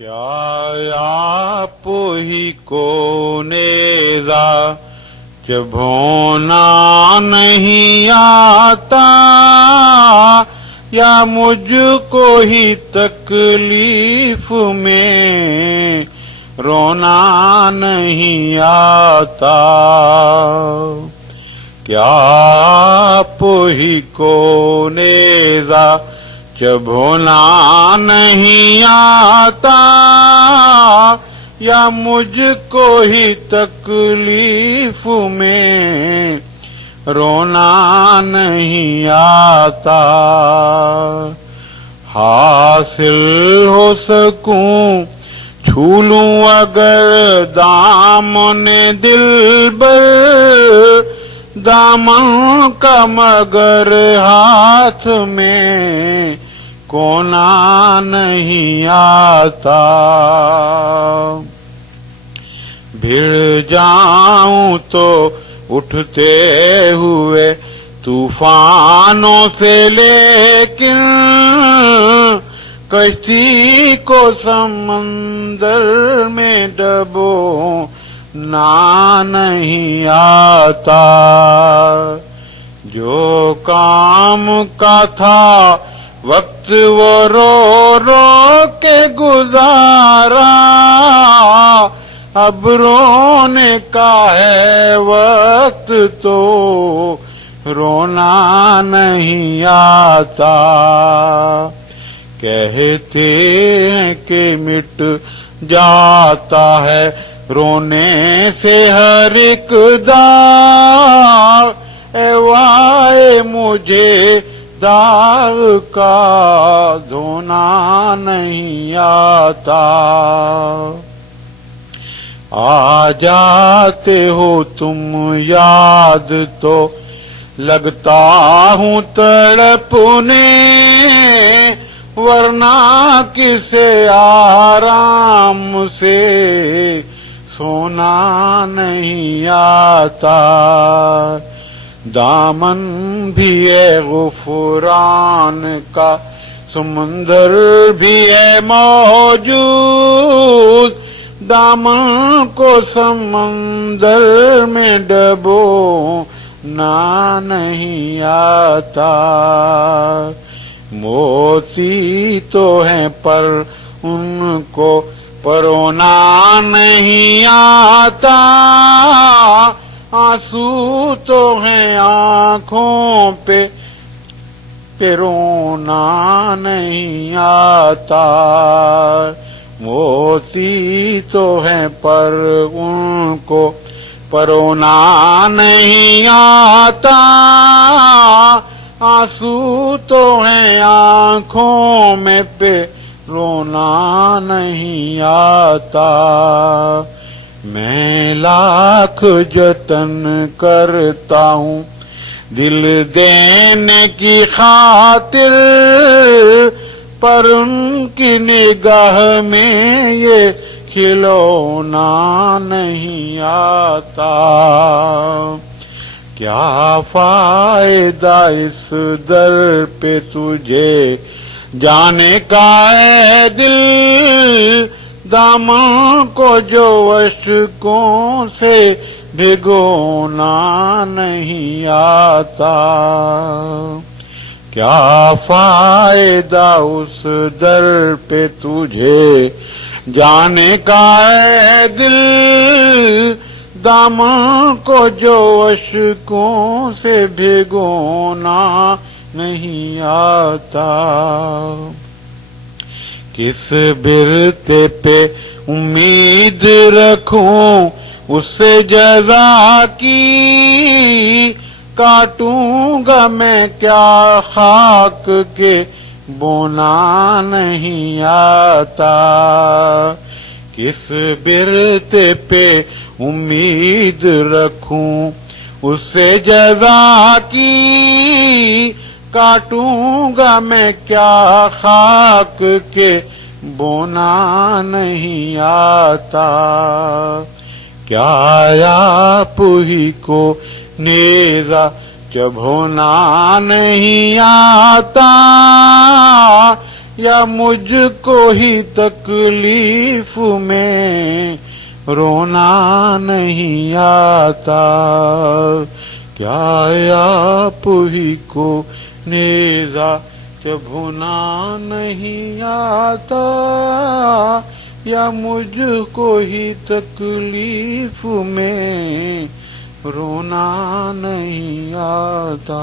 क्या आप ही को नेज़ा जब होना नहीं आता, या मुझको ही तकलीफ में रोना नहीं आता। क्या आप ही को नेज़ा जब होना नहीं आता, या मुझको ही तकलीफ में रोना नहीं आता। हासिल हो सकूं छू लूं अगर दामने दिलबर, दामन का मगर हाथ में कोना नहीं आता। भिड़ जाऊं तो उठते हुए तूफानों से, लेकिन कश्ती को समंदर में डबो ना नहीं आता। जो काम का था वक्त वो रो रो के गुजारा, अब रोने का है वक्त तो रोना नहीं आता। कहते हैं कि मिट जाता है रोने से हर एक दाग, ए वाए मुझे दाग का धोना नहीं आता। आ जाते हो तुम याद तो लगता हूँ तड़पने, वरना किसे आराम से सोना नहीं आता। दामन भी है गुफरान का, समंदर भी है मौजूद, दामन को समंदर में डबो ना नहीं आता। मोती तो हैं पर उनको परोना नहीं आता, आंसू तो हैं आँखों पे रोना नहीं आता। मोती तो हैं पर उनको परोना नहीं आता, आंसू तो हैं आँखों में पे रोना नहीं आता। मैं लाख जतन करता हूँ दिल देने की खातिर, पर उनकी निगाह में ये खिलौना नहीं आता। क्या फायदा इस दर पे तुझे जाने का है दिल, दामन को जो अश्कों से भिगोना नहीं आता। क्या फायदा उस दर पे तुझे जाने का है दिल, दामन को जो अश्कों से भिगोना नहीं आता। किस बिरते पे उम्मीद रखूं उससे जज़ा की, काटूंगा मैं क्या खाक के बोना नहीं आता। किस बिरते पे उम्मीद रखूं उससे जज़ा की, काटूंगा मैं क्या खाक के बोना नहीं आता। क्या आप ही को नेज़ा जब होना नहीं आता, یا مجھ کو ہی تکلیف میں رونا نہیں آتا، کیا آپ ہی کو نیزہ چبھنا نہیں آتا، یا مجھ کو ہی تکلیف میں رونا نہیں آتا۔